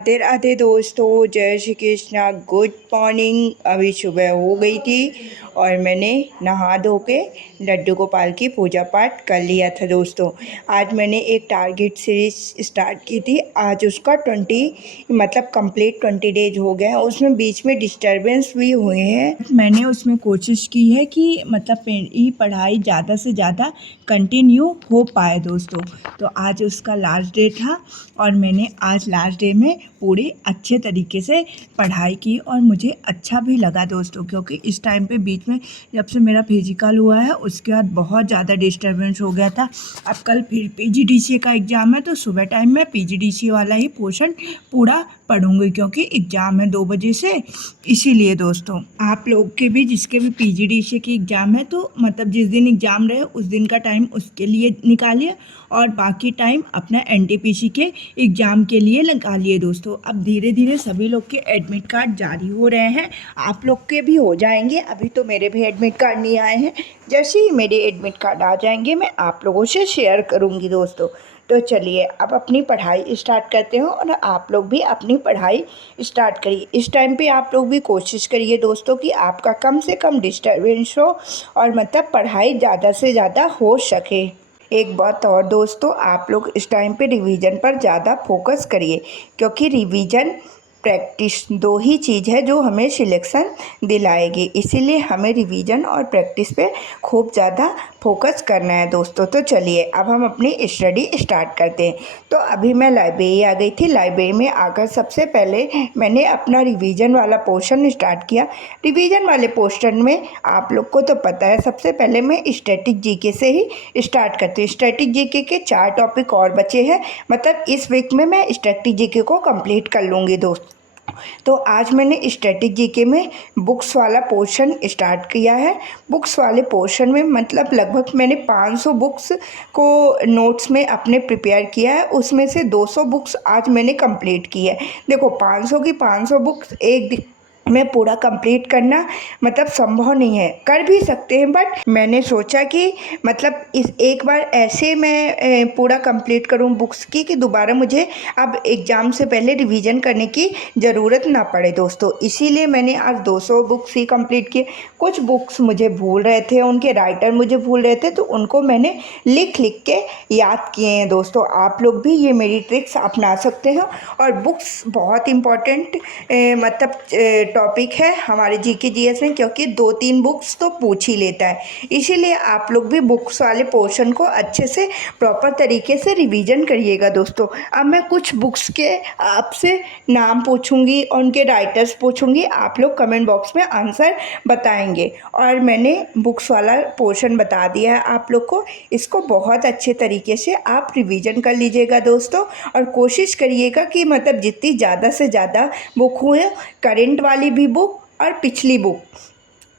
राधे राधे दोस्तों, जय Shri Krishna. Good morning. अभी सुबह हो गई थी और मैंने नहा धो के लड्डू गोपाल की पूजा पाठ कर लिया था दोस्तों। आज मैंने एक टारगेट सीरीज स्टार्ट की थी। आज उसका 20 डेज हो गया है। उसमें बीच में डिस्टरबेंस भी हुए हैं। मैंने उसमें कोशिश की है कि पढ़ाई ज़्यादा से ज़्यादा कंटिन्यू हो पाए दोस्तों। तो आज उसका लास्ट डे था और मैंने आज लास्ट डे में पूरी अच्छे तरीके से पढ़ाई की और मुझे अच्छा भी लगा दोस्तों, क्योंकि इस टाइम पे बीच में जब से मेरा फिजिकल हुआ है उसके बाद बहुत ज़्यादा डिस्टर्बेंस हो गया था। अब कल फिर पीजीडीसीए का एग्ज़ाम है, तो सुबह टाइम में पीजीडीसीए वाला ही पोर्शन पूरा पढ़ूंगी, क्योंकि एग्ज़ाम है 2 बजे से। इसीलिए दोस्तों आप लोग के भी जिसके भी पीजीडीसीए की एग्ज़ाम है, तो मतलब जिस दिन एग्ज़ाम रहे उस दिन का टाइम उसके लिए निकालिए और बाकी टाइम अपना एनटीपीसी के एग्ज़ाम के लिए लगा लिए दोस्तों। अब धीरे धीरे सभी लोग के एडमिट कार्ड जारी हो रहे हैं, आप लोग के भी हो जाएंगे। अभी तो मेरे भी एडमिट कार्ड नहीं आए हैं। जैसे ही मेरे एडमिट कार्ड आ जाएंगे मैं आप लोगों से शेयर करूंगी दोस्तों। तो चलिए अब अपनी पढ़ाई स्टार्ट करते हो और आप लोग भी अपनी पढ़ाई स्टार्ट करिए। इस टाइम पे आप लोग भी कोशिश करिए दोस्तों कि आपका कम से कम डिस्टर्बेंस हो और मतलब पढ़ाई ज़्यादा से ज़्यादा हो सके। एक बात और दोस्तों, आप लोग इस टाइम पे रिवीजन पर ज़्यादा फोकस करिए, क्योंकि रिवीजन प्रैक्टिस दो ही चीज़ है जो हमें सिलेक्शन दिलाएगी। इसीलिए हमें रिवीजन और प्रैक्टिस पे खूब ज़्यादा फोकस करना है दोस्तों। तो चलिए अब हम अपनी स्टडी स्टार्ट करते हैं। तो अभी मैं लाइब्रेरी आ गई थी। लाइब्रेरी में आकर सबसे पहले मैंने अपना रिवीजन वाला पोर्शन स्टार्ट किया। रिवीजन वाले पोर्शन में आप लोग को तो पता है, सबसे पहले मैं स्टैटिक जीके से ही स्टार्ट करती हूँ। स्टैटिक जीके के 4 टॉपिक और बचे हैं, मतलब इस वीक में मैं स्टैटिक जीके को कंप्लीट कर लूँगी दोस्तों। तो आज मैंने स्टैटिक जीके में बुक्स वाला पोर्शन स्टार्ट किया है। बुक्स वाले पोर्शन में मतलब लगभग मैंने 500 बुक्स को नोट्स में अपने प्रिपेयर किया है। उसमें से 200 बुक्स आज मैंने कंप्लीट की है। देखो 500 की 500 बुक्स एक दिन में पूरा कंप्लीट करना मतलब संभव नहीं है। कर भी सकते हैं, बट मैंने सोचा कि मतलब इस एक बार ऐसे मैं पूरा कंप्लीट करूं बुक्स की कि दोबारा मुझे अब एग्ज़ाम से पहले रिवीजन करने की ज़रूरत ना पड़े दोस्तों। इसीलिए मैंने आज 200 बुक्स ही कंप्लीट किए। कुछ बुक्स मुझे भूल रहे थे, उनके राइटर मुझे भूल रहे थे, तो उनको मैंने लिख लिख के याद किए हैं दोस्तों। आप लोग भी ये मेरी ट्रिक्स अपना सकते हो। और बुक्स बहुत इम्पॉर्टेंट मतलब टॉपिक है हमारे जीके जीएस में, क्योंकि 2-3 बुक्स तो पूछ ही लेता है। इसीलिए आप लोग भी बुक्स वाले पोर्शन को अच्छे से प्रॉपर तरीके से रिवीजन करिएगा दोस्तों। अब मैं कुछ बुक्स के आपसे नाम पूछूंगी और उनके राइटर्स पूछूंगी, आप लोग कमेंट बॉक्स में आंसर बताएंगे। और मैंने बुक्स वाला पोर्शन बता दिया है आप लोग को। इसको बहुत अच्छे तरीके से आप रिवीजन कर लीजिएगा दोस्तों, और कोशिश करिएगा कि मतलब जितनी ज़्यादा से ज़्यादा बुक हुए, करेंट वाली भी बुक और पिछली बुक,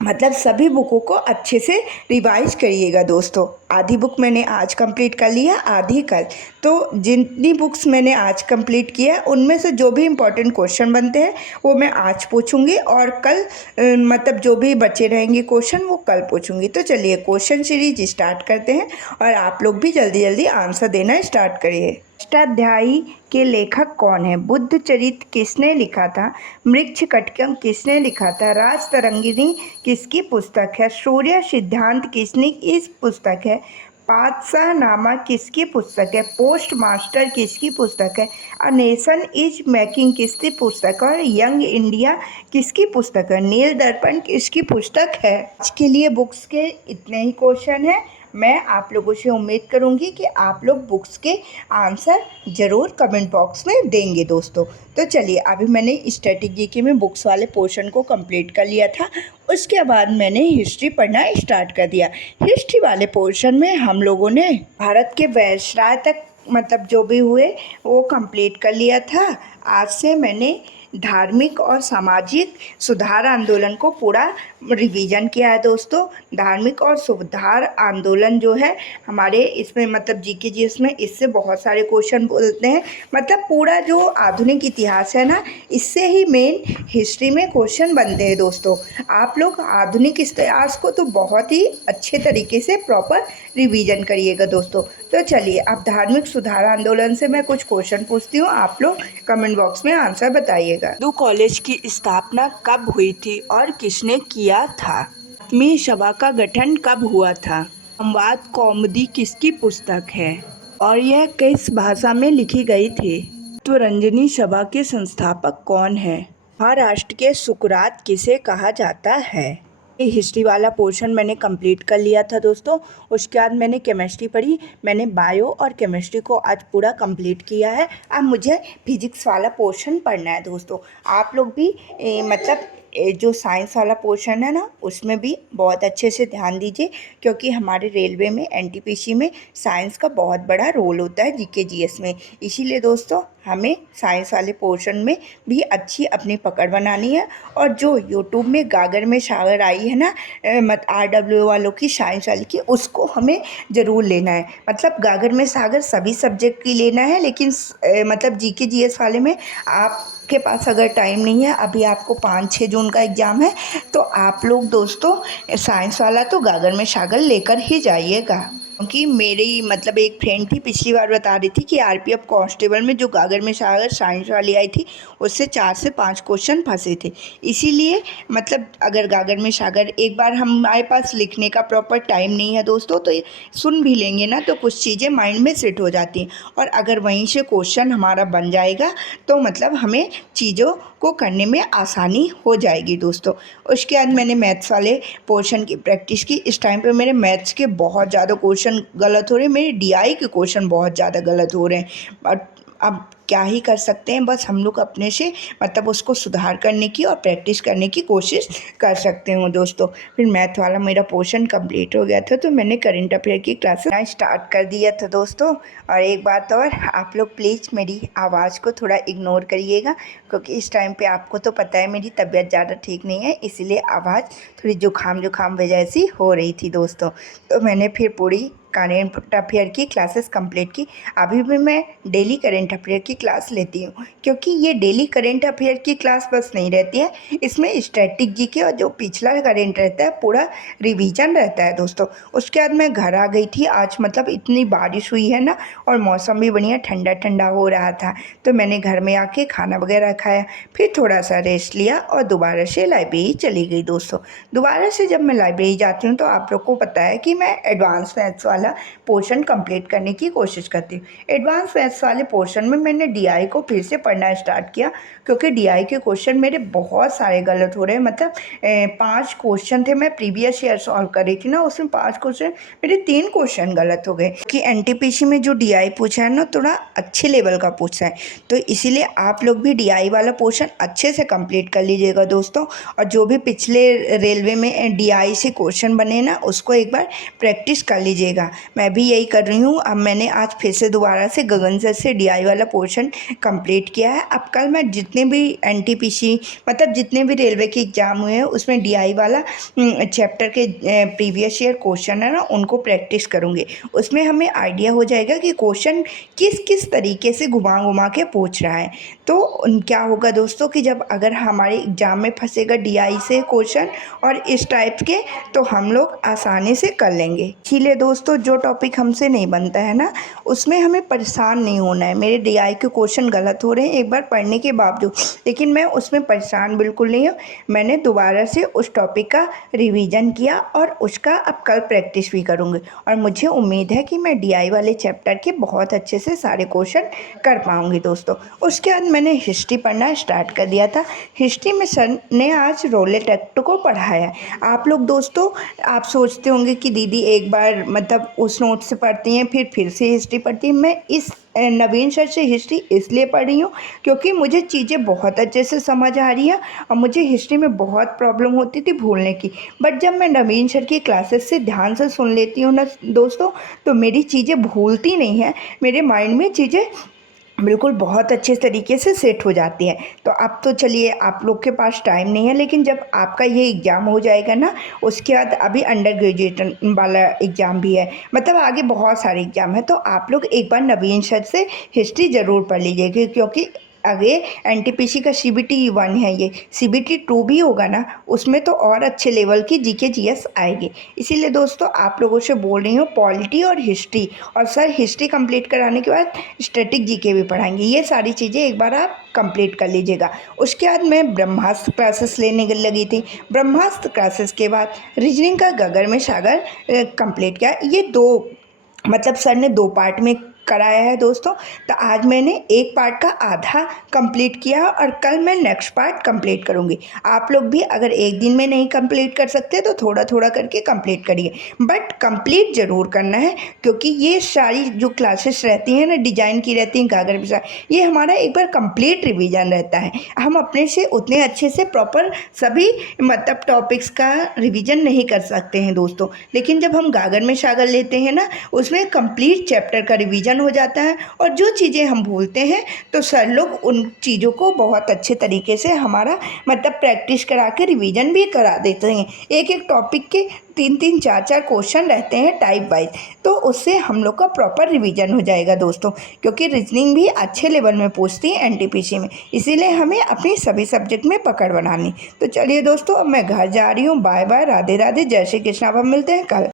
मतलब सभी बुकों को अच्छे से रिवाइज करिएगा दोस्तों। आधी बुक मैंने आज कंप्लीट कर लिया, आधी कल। तो जितनी बुक्स मैंने आज कंप्लीट किया उनमें से जो भी इम्पोर्टेंट क्वेश्चन बनते हैं वो मैं आज पूछूंगी, और कल मतलब जो भी बचे रहेंगे क्वेश्चन वो कल पूछूंगी। तो चलिए क्वेश्चन सीरीज स्टार्ट करते हैं और आप लोग भी जल्दी जल्दी आंसर देना स्टार्ट करिए। अष्टाध्यायी के लेखक कौन है? बुद्ध चरित किसने लिखा था? मृक्ष कटकम किसने लिखा था? राज तरंगिणी किसकी पुस्तक है? सूर्य सिद्धांत किसने इस पुस्तक है? पातशाह नामा किसकी पुस्तक है? पोस्ट मास्टर किसकी पुस्तक है? अ नेशन इज मेकिंग किसकी पुस्तक है? और यंग इंडिया किसकी पुस्तक है? नील दर्पण किसकी पुस्तक है? आज के लिए बुक्स के इतने ही क्वेश्चन हैं। मैं आप लोगों से उम्मीद करूंगी कि आप लोग बुक्स के आंसर ज़रूर कमेंट बॉक्स में देंगे दोस्तों। तो चलिए अभी मैंने स्टैटिक जीके में बुक्स वाले पोर्शन को कंप्लीट कर लिया था। उसके बाद मैंने हिस्ट्री पढ़ना स्टार्ट कर दिया। हिस्ट्री वाले पोर्शन में हम लोगों ने भारत के वायसराय तक मतलब जो भी हुए वो कंप्लीट कर लिया था। आज से मैंने धार्मिक और सामाजिक सुधार आंदोलन को पूरा रिवीजन किया है दोस्तों। धार्मिक और सुधार आंदोलन जो है हमारे इसमें मतलब जीके जी इसमें इससे बहुत सारे क्वेश्चन बोलते हैं। मतलब पूरा जो आधुनिक इतिहास है ना, इससे ही मेन हिस्ट्री में क्वेश्चन बनते हैं दोस्तों। आप लोग आधुनिक इतिहास को तो बहुत ही अच्छे तरीके से प्रॉपर रिवीजन करिएगा दोस्तों। तो चलिए अब धार्मिक सुधार आंदोलन से मैं कुछ क्वेश्चन पूछती हूँ, आप लोग कमेंट बॉक्स में आंसर बताइएगा। हिंदू कॉलेज की स्थापना कब हुई थी और किसने किया था? आत्मीय सभा का गठन कब हुआ था? संवाद कौमुदी किसकी पुस्तक है और यह किस भाषा में लिखी गई थी? तत्वरंजनी सभा के संस्थापक कौन है? महाराष्ट्र के सुकरात किसे कहा जाता है? ये हिस्ट्री वाला पोर्शन मैंने कंप्लीट कर लिया था दोस्तों। उसके बाद मैंने केमिस्ट्री पढ़ी। मैंने बायो और केमिस्ट्री को आज पूरा कंप्लीट किया है। अब मुझे फिजिक्स वाला पोर्शन पढ़ना है दोस्तों। आप लोग भी जो साइंस वाला पोर्शन है ना, उसमें भी बहुत अच्छे से ध्यान दीजिए, क्योंकि हमारे रेलवे में एनटीपीसी में साइंस का बहुत बड़ा रोल होता है जीके जीएस में। इसीलिए दोस्तों हमें साइंस वाले पोर्शन में भी अच्छी अपनी पकड़ बनानी है। और जो यूट्यूब में गागर में सागर आई है ना, RW वालों की साइंस वाली की, उसको हमें ज़रूर लेना है। मतलब गागर में सागर सभी सब्जेक्ट की लेना है, लेकिन जीके जीएस वाले में आपके पास अगर टाइम नहीं है, अभी आपको 5-6 जून का एग्ज़ाम है, तो आप लोग दोस्तों साइंस वाला तो गागर में सागर लेकर ही जाइएगा। क्योंकि मेरी एक फ्रेंड थी, पिछली बार बता रही थी कि आरपीएफ कांस्टेबल में जो गागर में सागर साइंस वाली आई थी, उससे 4 से 5 क्वेश्चन फंसे थे। इसीलिए अगर गागर में सागर एक बार हमारे पास लिखने का प्रॉपर टाइम नहीं है दोस्तों, तो सुन भी लेंगे ना तो कुछ चीज़ें माइंड में सेट हो जाती हैं, और अगर वहीं से क्वेश्चन हमारा बन जाएगा तो हमें चीज़ों को करने में आसानी हो जाएगी दोस्तों। उसके बाद मैंने मैथ्स वाले पोर्शन की प्रैक्टिस की। इस टाइम पे मेरे मैथ्स के बहुत ज़्यादा क्वेश्चन गलत हो रहे हैं, मेरे डीआई के क्वेश्चन बहुत ज़्यादा गलत हो रहे हैं, बट अब क्या ही कर सकते हैं। बस हम लोग अपने से उसको सुधार करने की और प्रैक्टिस करने की कोशिश कर सकते हो दोस्तों। फिर मैथ वाला मेरा पोर्शन कंप्लीट हो गया था, तो मैंने करंट अफेयर की क्लासेस स्टार्ट कर दिया था दोस्तों। और एक बात और, आप लोग प्लीज़ मेरी आवाज़ को थोड़ा इग्नोर करिएगा, क्योंकि इस टाइम पे आपको तो पता है मेरी तबीयत ज़्यादा ठीक नहीं है, इसीलिए आवाज़ थोड़ी जुकाम वजह से हो रही थी दोस्तों। तो मैंने फिर पूरी करंट अफेयर की क्लासेस कंप्लीट की। अभी भी मैं डेली करंट अफेयर की क्लास लेती हूँ, क्योंकि ये डेली करंट अफेयर की क्लास बस नहीं रहती है, इसमें स्टैटिक जीके और जो पिछला करंट रहता है पूरा रिवीजन रहता है दोस्तों। उसके बाद मैं घर आ गई थी। आज इतनी बारिश हुई है ना, और मौसम भी बढ़िया ठंडा ठंडा हो रहा था, तो मैंने घर में आके खाना वगैरह खाया, फिर थोड़ा सा रेस्ट लिया और दोबारा से लाइब्रेरी चली गई दोस्तों। दोबारा से जब मैं लाइब्रेरी जाती हूँ तो आप लोग को पता है कि मैं एडवांस मैथ्स वाला पोर्शन कंप्लीट करने की कोशिश करती हूँ। एडवांस मैथ्स वाले पोर्शन में मैंने डीआई को फिर से पढ़ना स्टार्ट किया, क्योंकि डीआई के क्वेश्चन मेरे बहुत सारे गलत हो रहे हैं। 5 क्वेश्चन थे, मैं प्रीवियस ईयर सॉल्व कर रही थी ना, उसमें 5 क्वेश्चन मेरे 3 क्वेश्चन गलत हो गए, कि एनटीपीसी में जो डीआई पूछा है ना, थोड़ा अच्छे लेवल का पूछा है, तो इसीलिए आप लोग भी डीआई वाला पोर्शन अच्छे से कंप्लीट कर लीजिएगा दोस्तों। और जो भी पिछले रेलवे में डीआई से क्वेश्चन बने ना, उसको एक बार प्रैक्टिस कर लीजिएगा। मैं भी यही कर रही हूँ। अब मैंने आज फिर से दोबारा से गगन सर से डीआई वाला पोर्शन कंप्लीट किया है। अब कल मैं जितने भी एनटीपीसी जितने भी रेलवे के एग्ज़ाम हुए हैं, उसमें डीआई वाला चैप्टर के प्रीवियस ईयर क्वेश्चन है ना, उनको प्रैक्टिस करूँगी। उसमें हमें आइडिया हो जाएगा कि क्वेश्चन किस किस तरीके से घुमा घुमा के पूछ रहा है। तो क्या होगा दोस्तों कि जब अगर हमारे एग्ज़ाम में फंसेगा डीआई से क्वेश्चन और इस टाइप के, तो हम लोग आसानी से कर लेंगे। इसीलिए दोस्तों जो टॉपिक हमसे नहीं बनता है ना, उसमें हमें परेशान नहीं होना है। मेरे डीआई के क्वेश्चन गलत हो रहे हैं एक बार पढ़ने के बावजूद, लेकिन मैं उसमें परेशान बिल्कुल नहीं हूँ। मैंने दोबारा से उस टॉपिक का रिवीजन किया और उसका अब कल प्रैक्टिस भी करूँगी, और मुझे उम्मीद है कि मैं डीआई वाले चैप्टर के बहुत अच्छे से सारे क्वेश्चन कर पाऊँगी दोस्तों। उसके बाद मैंने हिस्ट्री पढ़ना स्टार्ट कर दिया था। हिस्ट्री में सर ने आज रोलेट एक्ट को पढ़ाया। आप लोग दोस्तों आप सोचते होंगे कि दीदी एक बार उस नोट से पढ़ती हैं फिर से हिस्ट्री पढ़ती हैं। मैं इस नवीन सर से हिस्ट्री इसलिए पढ़ रही हूँ क्योंकि मुझे चीज़ें बहुत अच्छे से समझ आ रही हैं, और मुझे हिस्ट्री में बहुत प्रॉब्लम होती थी भूलने की। बट जब मैं नवीन सर की क्लासेस से ध्यान से सुन लेती हूँ ना दोस्तों, तो मेरी चीज़ें भूलती नहीं हैं, मेरे माइंड में चीज़ें बिल्कुल बहुत अच्छे तरीके से सेट हो जाती है। तो अब तो चलिए आप लोग के पास टाइम नहीं है, लेकिन जब आपका ये एग्ज़ाम हो जाएगा ना, उसके बाद अभी अंडर ग्रेजुएट वाला एग्ज़ाम भी है, आगे बहुत सारे एग्ज़ाम है, तो आप लोग एक बार नवीन सर से हिस्ट्री ज़रूर पढ़ लीजिएगा, क्योंकि आगे एनटीपीसी का सीबीटी 1 है, ये सीबीटी 2 भी होगा ना, उसमें तो और अच्छे लेवल की जीके जीएस आएगी। इसीलिए दोस्तों आप लोगों से बोल रही हूँ पॉलिटी और हिस्ट्री, और सर हिस्ट्री कंप्लीट कराने के बाद स्टैटिक जीके भी पढ़ाएंगे। ये सारी चीज़ें एक बार आप कंप्लीट कर लीजिएगा। उसके बाद मैं ब्रह्मास्त्र क्लासेस लेने लगी थी। ब्रह्मास्त्र क्लासेस के बाद रीजनिंग का गगर में सागर कंप्लीट किया। ये दो मतलब सर ने 2 पार्ट में कराया है दोस्तों। तो आज मैंने एक पार्ट का आधा कंप्लीट किया और कल मैं नेक्स्ट पार्ट कंप्लीट करूँगी। आप लोग भी अगर एक दिन में नहीं कंप्लीट कर सकते तो थोड़ा थोड़ा करके कंप्लीट करिए, बट कंप्लीट ज़रूर करना है, क्योंकि ये सारी जो क्लासेस रहती हैं ना, डिजाइन की रहती हैं गागर विचार, ये हमारा एक बार कंप्लीट रिवीजन रहता है। हम अपने से उतने अच्छे से प्रॉपर सभी मतलब टॉपिक्स का रिवीजन नहीं कर सकते हैं दोस्तों, लेकिन जब हम गागर में सागर लेते हैं ना, उसमें कंप्लीट चैप्टर का रिवीजन हो जाता है। और जो चीज़ें हम भूलते हैं तो सर लोग उन चीज़ों को बहुत अच्छे तरीके से हमारा मतलब प्रैक्टिस करा के रिवीजन भी करा देते हैं। एक एक टॉपिक के 3-3 4-4 क्वेश्चन रहते हैं टाइप वाइज, तो उससे हम लोग का प्रॉपर रिवीजन हो जाएगा दोस्तों, क्योंकि रीजनिंग भी अच्छे लेवल में पूछती है एनटीपीसी में, इसीलिए हमें अपनी सभी सब्जेक्ट में पकड़ बनानी। तो चलिए दोस्तों, अब मैं घर जा रही हूँ। बाय बाय, राधे राधे, जय श्री कृष्ण। अब हम मिलते हैं कल।